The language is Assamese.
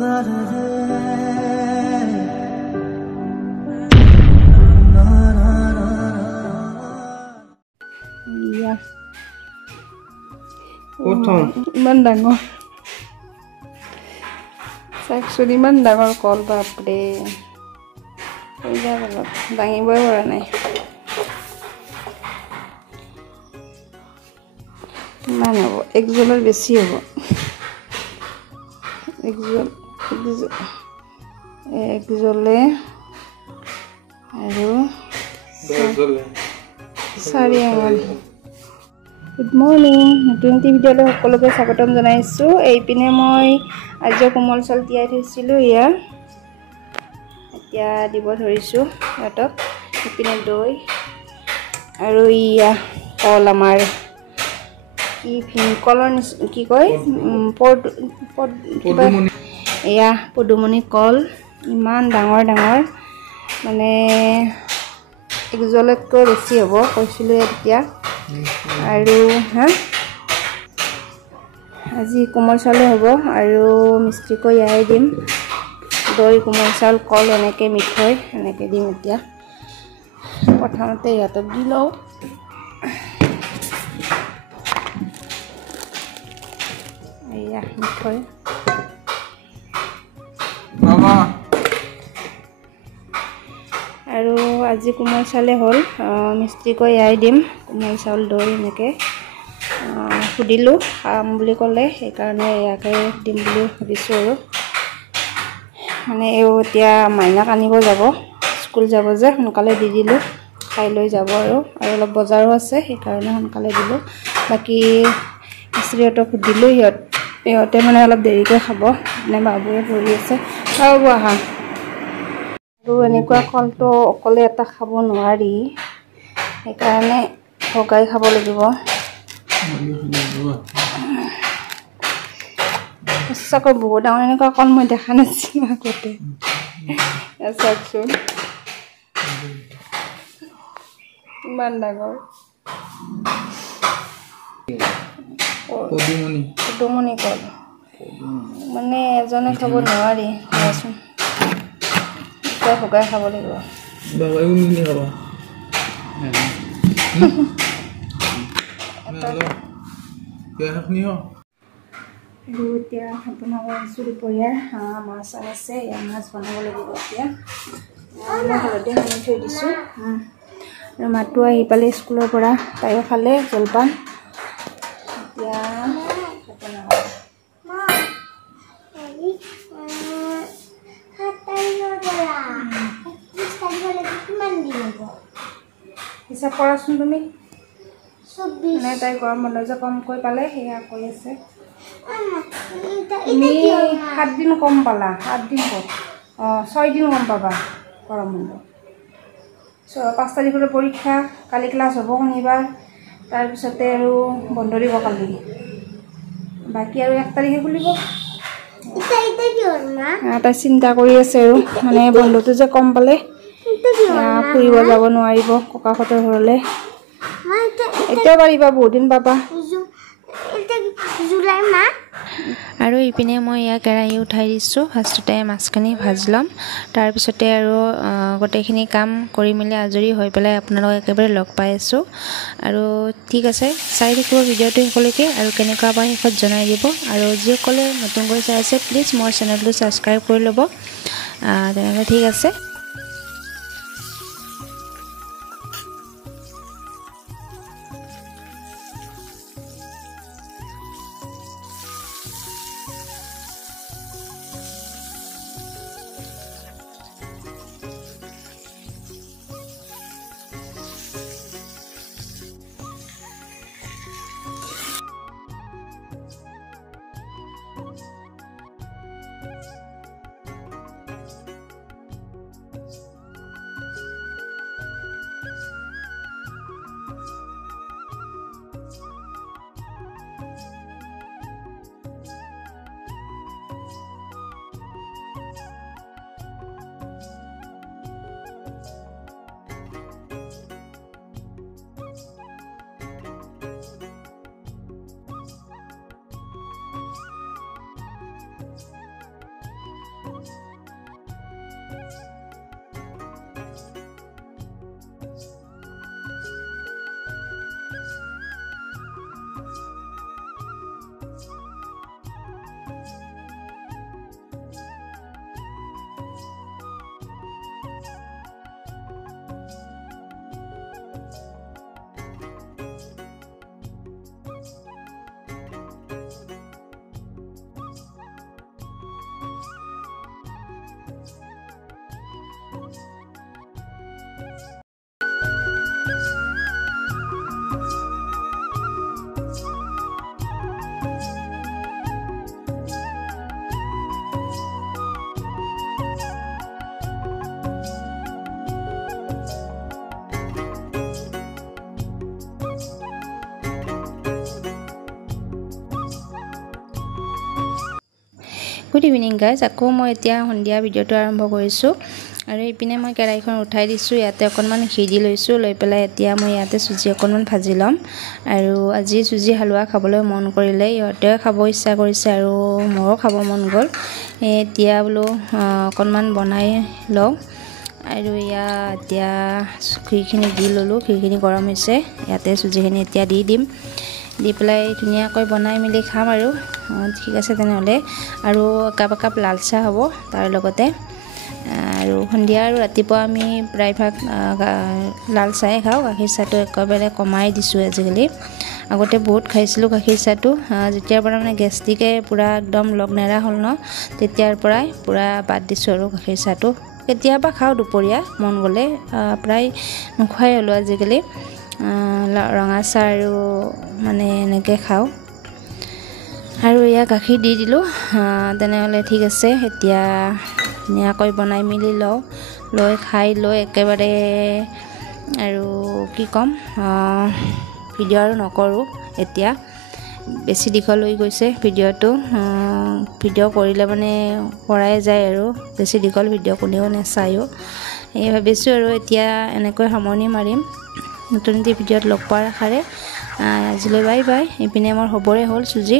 Iya. Potong. Iman ডাঙৰ চাকচুনি ইমান ডাঙৰ কল বাপৰে দাঙিবই পৰা নাই ইমান হ'ব এক জলৰ বেছি হ'ব এক জলে আৰু 4 আঙুল Good morning. নতুন ভিডিঅ'লৈ সকলোকে স্বাগতম জনাইছো। এইপিনে মই আজি কোমল চাউল তিয়াই থৈছিলো ইয়া এতিয়া দিব ধৰিছো এটক এইপিনে দৈ আৰু ইয়া কল আমাৰ কি কলৰ কি কয় এয়া পদুমনি কল ইমান ডাঙৰ ডাঙৰ মানে এক জলতকৈ বেছি হ'ব কৈছিলো এতিয়া আৰু হা আজি কোমল চাউল হ'ব আৰু মিষ্টিকো ইয়াই দিম দৈ কোমল চাউল কল এনেকৈ মিঠৈ এনেকৈ দিম এতিয়া প্ৰথমতে ইয়াতক দি লওঁ এয়া মিঠৈ আৰু আজি কোমল চাউলে হ'ল মিষ্টিকো ইয়াই দিম কোমল চাউল দৈ এনেকৈ সুধিলোঁ খাম বুলি ক'লে সেইকাৰণে ইয়াকে দিম বুলি ভাবিছোঁ আৰু মানে এতিয়া মাইনাক আনিব যাব স্কুল যাব যে সোনকালে দি দিলোঁ খাই লৈ যাব আৰু অলপ বজাৰো আছে সেইকাৰণে সোনকালে দিলোঁ বাকী মিস্ত্ৰীহঁতক সুধিলোঁ সিহঁতে মানে অলপ দেৰিকৈ খাব মানে বাবুৱে পঢ়ি আছে খাব আহা আৰু এনেকুৱা কলটো অকলে এটা খাব নোৱাৰি সেইকাৰণে ভগাই খাব লাগিব সঁচাকৈ বহুত ডাঙৰ এনেকুৱা কল মই দেখা নাছিলোঁ আগতে চাওকচোন ইমান ডাঙৰ পদুমনি কল মানে এজনে খাব নোৱাৰি কোৱাচোন ভগাই খাব লাগিব এতিয়া ভাত বনাব আহিছোঁ দুপৰীয়াৰ মাছ আনিছে ইয়াৰ মাছ বনাব লাগিব এতিয়া ঘৰতে সানি থৈ দিছোঁ আৰু মাতো আহি পালে স্কুলৰ পৰা তাইও খালে জলপান এতিয়া হিচাপ কৰাচোন তুমি মানে তাই গৰম বন্ধ যে কমকৈ পালে সেয়া কৈ আছে তুমি 7 দিন কম পালা 7 দিন ক'ত 6 দিন কম পাবা গৰম বন্ধ 5 তাৰিখৰ পৰীক্ষা কালি ক্লাছ হ'ব শনিবাৰ তাৰপিছতে আৰু বন্ধ দিব কালি বাকী আৰু 1 তাৰিখে খুলিব তাই চিন্তা কৰি আছে আৰু মানে বন্ধটো যে কম পালে ফুৰিব যাব নোৱাৰিব ককাহঁতৰ ঘৰলৈ এতিয়া পাৰিবা বহুত দিন পাবা আৰু ইপিনে মই ইয়াক কেৰাহী উঠাই দিছোঁ ফাৰ্ষ্টতে মাছখিনি ভাজি ল'ম তাৰপিছতে আৰু গোটেইখিনি কাম কৰি মেলি আজৰি হৈ পেলাই আপোনালোকক একেবাৰে লগ পাই আছোঁ আৰু ঠিক আছে চাই থাকিব ভিডিঅ'টো শেষলৈকে আৰু কেনেকুৱা পায় শেষত জনাই দিব আৰু যিসকলে নতুনকৈ চাই আছে প্লিজ মোৰ চেনেলটো ছাবস্ক্ৰাইব কৰি ল'ব তেনেহ'লে ঠিক আছে গুড ইভিনিং গাইজ। আকৌ মই এতিয়া সন্ধিয়া ভিডিঅ'টো আৰম্ভ কৰিছোঁ আৰু ইপিনে মই কেৰাহীখন উঠাই দিছোঁ। ইয়াতে অকণমান ঘি দি লৈছোঁ, লৈ পেলাই এতিয়া মই ইয়াতে চুজি অকণমান ভাজি ল'ম। আৰু আজি চুজি হালোৱা খাবলৈ মন কৰিলে, ইহঁতেও খাব ইচ্ছা কৰিছে আৰু মোৰো খাব মন গ'ল। এতিয়া বোলো অকণমান বনাই লওঁ। আৰু এতিয়া ঘিখিনি দি ল'লোঁ, ঘিখিনি গৰম হৈছে। ইয়াতে চুজিখিনি এতিয়া দি দিম, দি পেলাই ধুনীয়াকৈ বনাই মেলি খাম আৰু। ঠিক আছে তেনেহ'লে। আৰু একাপ লাল চাহ হ'ব তাৰ লগতে। আৰু সন্ধিয়া আৰু ৰাতিপুৱা আমি প্ৰায়ভাগ লাল চাহে খাওঁ। গাখীৰ চাহটো একেবাৰে কমাই দিছোঁ আজিকালি। আগতে বহুত খাইছিলোঁ গাখীৰ চাহটো, যেতিয়াৰ পৰা মানে গেষ্ট্ৰিকে পূৰা একদম লগ নেৰা হ'ল ন, তেতিয়াৰ পৰাই পূৰা বাদ দিছোঁ আৰু গাখীৰ চাহটো। কেতিয়াবা খাওঁ দুপৰীয়া মন গ'লে, প্ৰায় নোখোৱাই হ'লোঁ আজিকালি। ৰঙা চাহ আৰু মানে এনেকৈ খাওঁ। আৰু গাখীৰ দি দিলোঁ। তেনেহ'লে ঠিক আছে, এতিয়া ধুনীয়াকৈ বনাই মেলি লৈ খাই লৈ একেবাৰে আৰু কি ক'ম, ভিডিঅ' আৰু নকৰোঁ এতিয়া, বেছি দীঘল হৈ গৈছে ভিডিঅ'টো। ভিডিঅ' কৰিলে মানে কৰাই যায় আৰু বেছি দীঘল ভিডিঅ' কোনেও নাচায়ো। এই ভাবিছোঁ আৰু এতিয়া এনেকৈ সামৰণি মাৰিম। নতুন ভিডিঅ'ত লগ পোৱাৰ আশাৰে আজিলৈ বাই বাই। ইপিনে মোৰ হ'বৰে হ'ল চুজি।